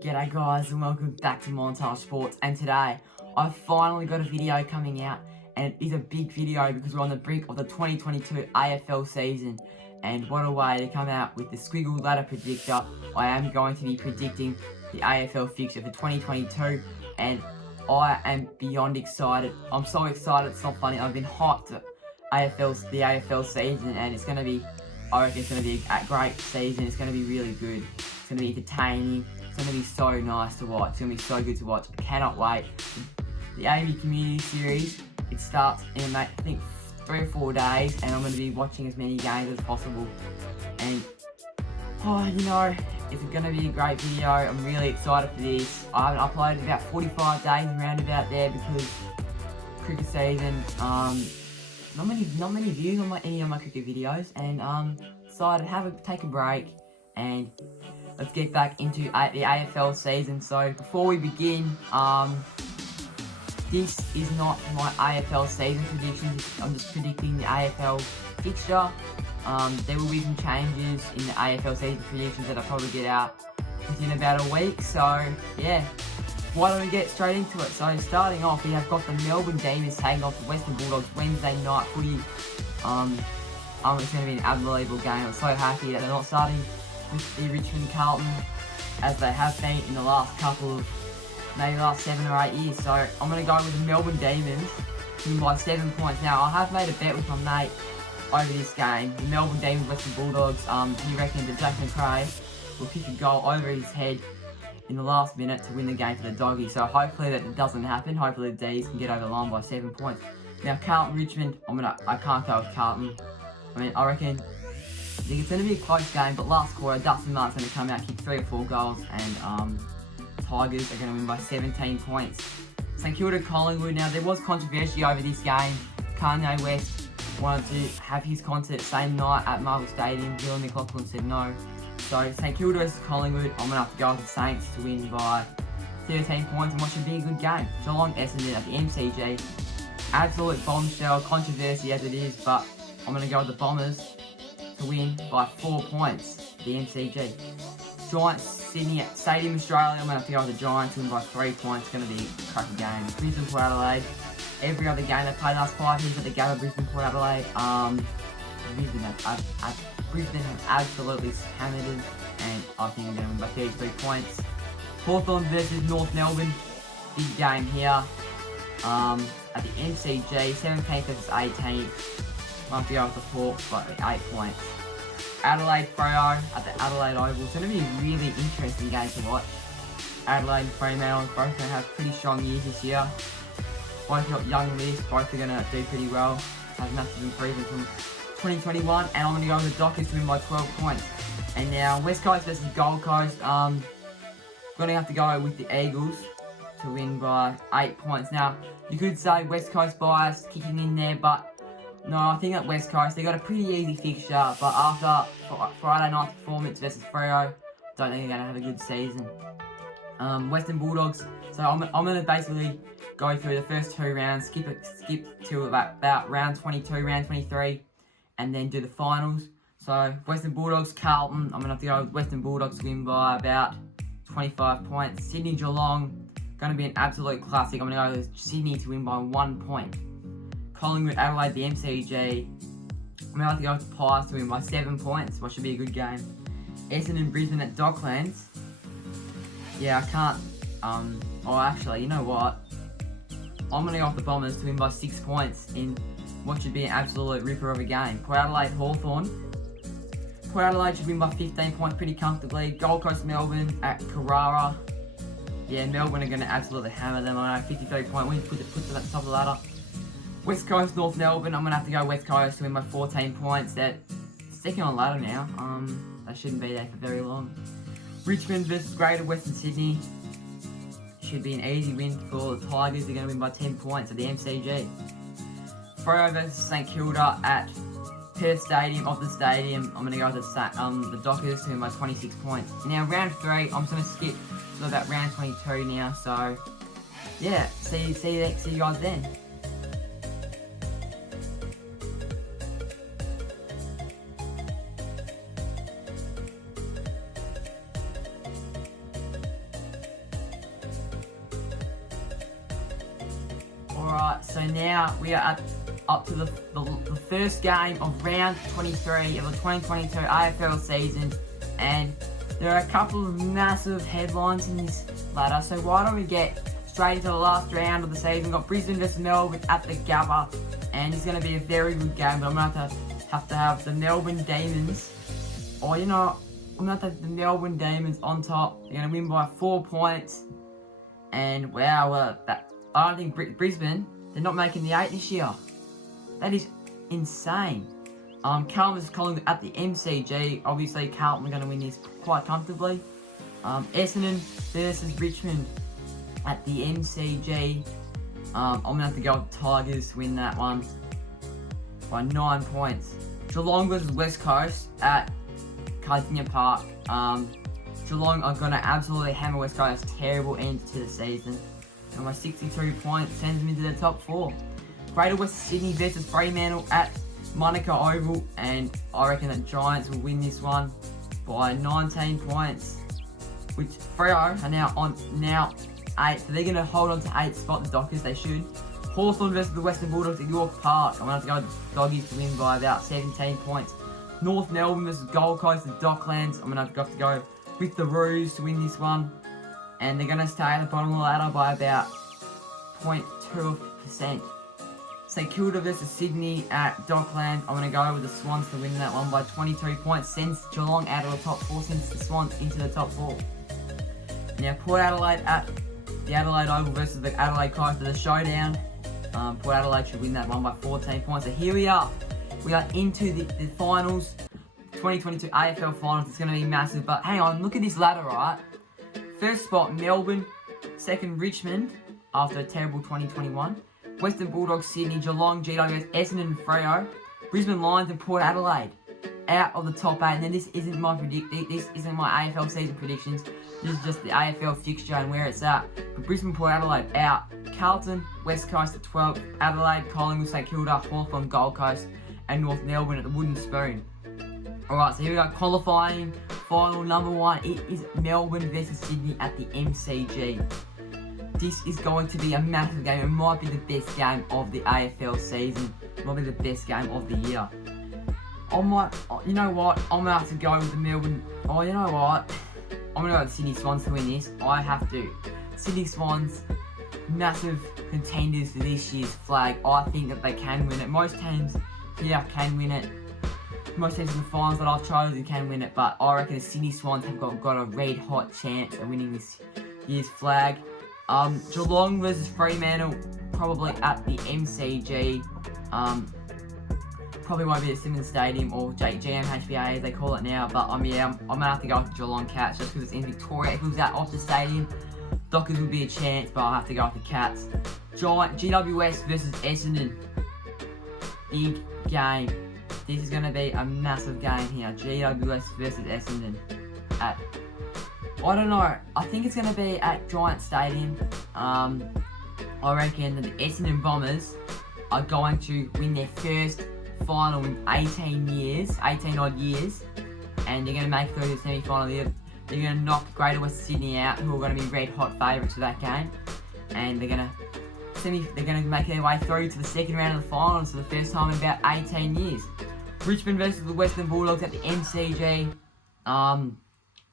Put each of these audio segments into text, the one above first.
G'day guys and welcome back to Montage Sports, and today I've finally got a video coming out, and it is a big video because we're on the brink of the 2022 AFL season, and what a way to come out with the Squiggle Ladder Predictor. I am going to be predicting the AFL fixture for 2022 and I am beyond excited. I'm so excited it's not funny. I've been hyped for the AFL season, and I reckon it's going to be a great season. It's going to be really good. It's going to be entertaining. It's going to be so nice to watch. It's going to be so good to watch. I cannot wait. The AAMI Community Series, it starts in I think 3 or 4 days, and I'm going to be watching as many games as possible. And it's going to be a great video. I'm really excited for this. I haven't uploaded about 45 days around about there because cricket season. Not many views on any of my cricket videos, and decided to take a break and let's get back into the AFL season. So before we begin, this is not my AFL season predictions. I'm just predicting the AFL fixture. There will be some changes in the AFL season predictions that I'll probably get out within about a week. So yeah, why don't we get straight into it? So starting off, we have got the Melbourne Demons taking off the Western Bulldogs Wednesday night footy. It's going to be an unbelievable game. I'm so happy that they're not starting with the Richmond Carlton as they have been in the last last 7 or 8 years. So I'm going to go with the Melbourne Demons winning by 7 points. Now I have made a bet with my mate over this game. The Melbourne Demons Western Bulldogs. He reckons that Jack McRae will kick a goal over his head in the last minute to win the game for the Doggies. So hopefully that doesn't happen. Hopefully the D's can get over the line by 7 points. Now Carlton Richmond, I can't go with Carlton. I think it's going to be a close game, but last quarter Dustin Martin's going to come out, kick 3 or 4 goals, and Tigers are going to win by 17 points. St Kilda Collingwood. Now there was controversy over this game. Kanye West wanted to have his concert same night at Marvel Stadium. Dylan McLaughlin said no. So St Kilda versus Collingwood, I'm going to have to go with the Saints to win by 13 points and what should be a good game. Geelong Essendon at the MCG. Absolute bombshell, controversy as it is, but I'm going to go with the Bombers to win by 4 points at the MCG. Giants Sydney at Stadium Australia, I'm going to have to go with the Giants to win by 3 points. It's going to be a cracking game. Brisbane Port Adelaide. Every other game they played last 5 years at the Gabba, Brisbane Port Adelaide. Brisbane have absolutely hammered it, and I think I'm going to win by 33 points. Hawthorn versus North Melbourne, big game here. At the MCG, 17th versus 18th. I'll have to go with the Hawks by 8 points. Adelaide Freo at the Adelaide Oval. It's going to be a really interesting game to watch. Adelaide and Fremantle both going to have pretty strong years this year. Both got young lists, both are going to do pretty well. Have massive improvement from 2021, and I'm going to go with the Dockers to win by 12 points. And now West Coast versus Gold Coast. Going to have to go with the Eagles to win by 8 points. Now you could say West Coast bias kicking in there, but no, I think at West Coast they got a pretty easy fixture. But after Friday night's performance versus Freo, don't think they're going to have a good season. Western Bulldogs. So I'm going to basically go through the first 2 rounds, skip to about round 22, round 23. And then do the finals. So Western Bulldogs, Carlton. I'm going to have to go with Western Bulldogs to win by about 25 points. Sydney Geelong, going to be an absolute classic. I'm going to go with Sydney to win by 1 point. Collingwood Adelaide, the MCG. I'm going to have to go with the Pies to win by 7 points, which should be a good game. Essendon Brisbane at Docklands. Yeah, I can't. Actually, you know what? I'm going to go with the Bombers to win by 6 points in what should be an absolute ripper of a game. Port Adelaide Hawthorn. Port Adelaide should win by 15 points pretty comfortably. Gold Coast Melbourne at Carrara. Yeah, Melbourne are going to absolutely hammer them. I know, 53-point win, put them at the top of the ladder. West Coast North Melbourne. I'm going to have to go West Coast to win by 14 points. They're second on the ladder now. They shouldn't be there for very long. Richmond versus Greater Western Sydney. Should be an easy win for the Tigers. They're going to win by 10 points at the MCG. Freo versus St Kilda at Perth Stadium, off the stadium. I'm going to go with the Dockers to win by 26 points. Now round 3, I'm just going to skip to about round 22 now. So yeah, see you guys then. Alright, so now we are up to the first game of round 23 of the 2022 AFL season, and there are a couple of massive headlines in this ladder, so why don't we get straight into the last round of the season. We've got Brisbane versus Melbourne at the Gabba, and it's going to be a very good game, but I'm going to have the Melbourne Demons, or I'm going to have the Melbourne Demons on top. They're going to win by 4 points, and wow, I don't think Brisbane, they're not making the 8 this year. That is insane. Carlton is calling at the MCG. Obviously, Carlton are going to win this quite comfortably. Essendon versus Richmond at the MCG. I'm going to have to go with the Tigers to win that one by 9 points. Geelong versus West Coast at Cardinia Park. Geelong are going to absolutely hammer West Coast. Terrible end to the season. And my 62 points sends me to the top 4. Greater Western Sydney versus Fremantle at Monaco Oval, and I reckon the Giants will win this one by 19 points. Which Freo are now on 8, so they're going to hold on to 8 spot. The Dockers, they should. Hawthorn versus the Western Bulldogs at York Park. I'm going to have to go with the Doggies to win by about 17 points. North Melbourne versus Gold Coast at Docklands. I'm going to have to go with the Roos to win this one. And they're going to stay at the bottom of the ladder by about 0.2%. St Kilda versus Sydney at Docklands. I'm going to go with the Swans to win that one by 22 points. Sends Geelong out of the top 4, sends the Swans into the top 4. Now Port Adelaide at the Adelaide Oval versus the Adelaide Crows for the showdown. Port Adelaide should win that one by 14 points. So here we are. We are into the finals. 2022 AFL finals. It's going to be massive. But hang on, look at this ladder, right? First spot, Melbourne. Second, Richmond, after a terrible 2021. Western Bulldogs, Sydney, Geelong, GWS, Essendon and Freo. Brisbane Lions and Port Adelaide out of the top 8. And then this isn't my AFL season predictions. This is just the AFL fixture and where it's at. But Brisbane, Port Adelaide out. Carlton, West Coast at 12. Adelaide, Collingwood, St Kilda, Hawthorn, Gold Coast, and North Melbourne at the Wooden Spoon. Alright, so here we go. Qualifying final number 1. It is Melbourne versus Sydney at the MCG. This is going to be a massive game. It might be the best game of the AFL season. It might be the best game of the year. You know what? I'm going to have to go with the Melbourne. Oh, you know what? I'm going to go with the Sydney Swans to win this. I have to. Sydney Swans, massive contenders for this year's flag. I think that they can win it. Most teams here can win it. Most teams in the finals that I've chosen can win it. But I reckon the Sydney Swans have got a red hot chance of winning this year's flag. Geelong versus Fremantle, probably at the MCG. Probably won't be at Simmons Stadium or GMHBA as they call it now, but I'm gonna have to go with the Geelong Cats just because it's in Victoria. If it was off the stadium, Dockers would be a chance, but I'll have to go with the Cats. GWS versus Essendon, big game. This is gonna be a massive game here. GWS versus Essendon at, I don't know. I think it's going to be at Giant Stadium. I reckon that the Essendon Bombers are going to win their first final in 18 odd years. And they're going to make it through the semi-final. They're going to knock Greater West Sydney out, who are going to be red hot favourites for that game. And they're going to make their way through to the second round of the finals for the first time in about 18 years. Richmond versus the Western Bulldogs at the MCG.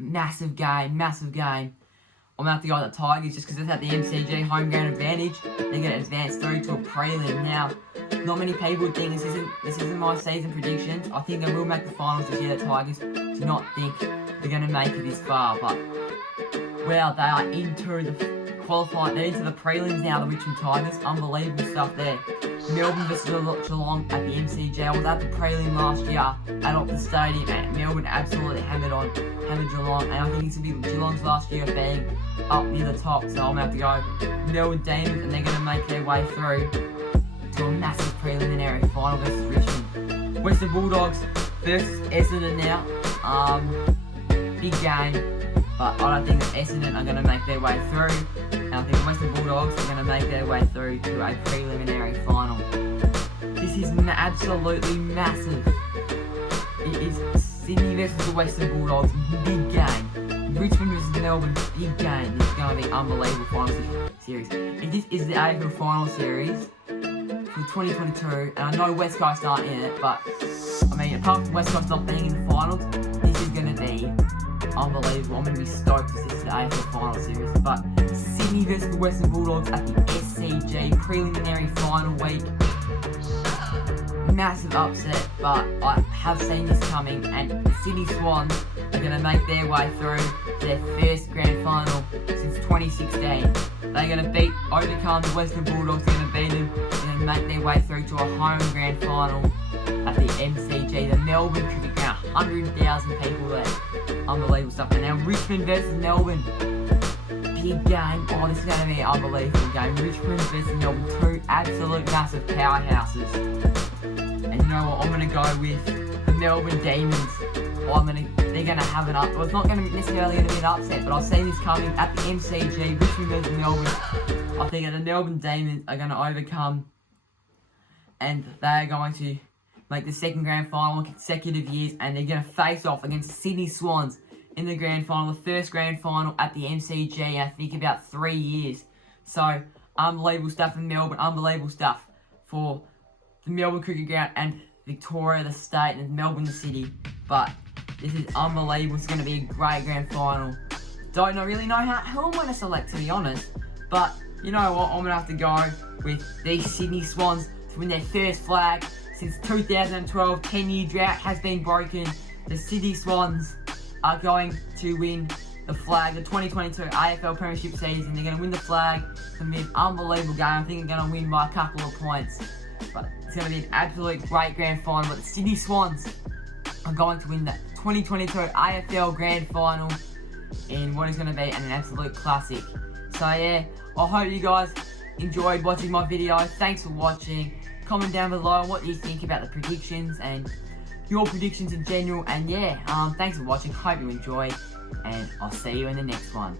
Massive game. I'm going to have to go with the Tigers just because it's at the MCG, home ground advantage. They're going to advance through to a prelim. Now, not many people think this isn't my season predictions. I think they will make the finals this year. The Tigers do not think they're going to make it this far, but well, they are into the qualifying. They're into the prelims now, the Richmond Tigers. Unbelievable stuff there. Melbourne versus Geelong at the MCG. I was at the prelim last year at Optus Stadium, and Melbourne absolutely hammered Geelong, and I think it's going to be Geelong's last year of being up near the top, so I'm going to have to go Melbourne Demons, and they're going to make their way through to a massive preliminary final versus Richmond. Western Bulldogs versus Essendon now. Big game, but I don't think that Essendon are going to make their way through. And I think Western Bulldogs are going to make their way through to a preliminary final. This is absolutely massive. It is Sydney versus the Western Bulldogs, big game. Richmond versus Melbourne, big game. This is going to be unbelievable final series. If this is the AFL final series for 2022, and I know West Coast aren't in it, but I mean, apart from West Coast not being in the finals, this is going to be unbelievable. I'm going to be stoked if this is the AFL final series. But Sydney versus the Western Bulldogs at the SCG preliminary final week. Massive upset, but I have seen this coming, and the Sydney Swans are going to make their way through their first grand final since 2016. They're going to overcome the Western Bulldogs, they're going to beat them, they're going to make their way through to a home grand final at the MCG, the Melbourne Cricket Ground, 100,000 people there. Unbelievable stuff. And now Richmond versus Melbourne. Big game. Oh, this is going to be an unbelievable game. Richmond versus Melbourne, two absolute massive powerhouses. And you know what? I'm going to go with the Melbourne Demons. They're going to have an up. Well, it's not going to necessarily going to be an upset, but I've seen this coming at the MCG. Richmond versus Melbourne. I think that the Melbourne Demons are going to overcome, and they're going to make the second grand final in consecutive years, and they're going to face off against Sydney Swans in the grand final, the first grand final at the MCG, I think about 3 years. So, unbelievable stuff in Melbourne, unbelievable stuff for the Melbourne Cricket Ground and Victoria, the state, and Melbourne, the city. But this is unbelievable. It's going to be a great grand final. Don't really know who I'm going to select, to be honest. But, you know what, I'm going to have to go with these Sydney Swans to win their first flag. Since 2012, 10-year drought has been broken. The Sydney Swans are going to win the flag, the 2022 AFL Premiership season. They're going to win the flag. It's going to be an unbelievable game. I think they're going to win by a couple of points. But it's going to be an absolute great grand final. But the Sydney Swans are going to win the 2022 AFL Grand Final in what is going to be an absolute classic. So yeah, I hope you guys enjoyed watching my video. Thanks for watching. Comment down below what you think about the predictions and your predictions in general. And yeah, thanks for watching. Hope you enjoyed, and I'll see you in the next one.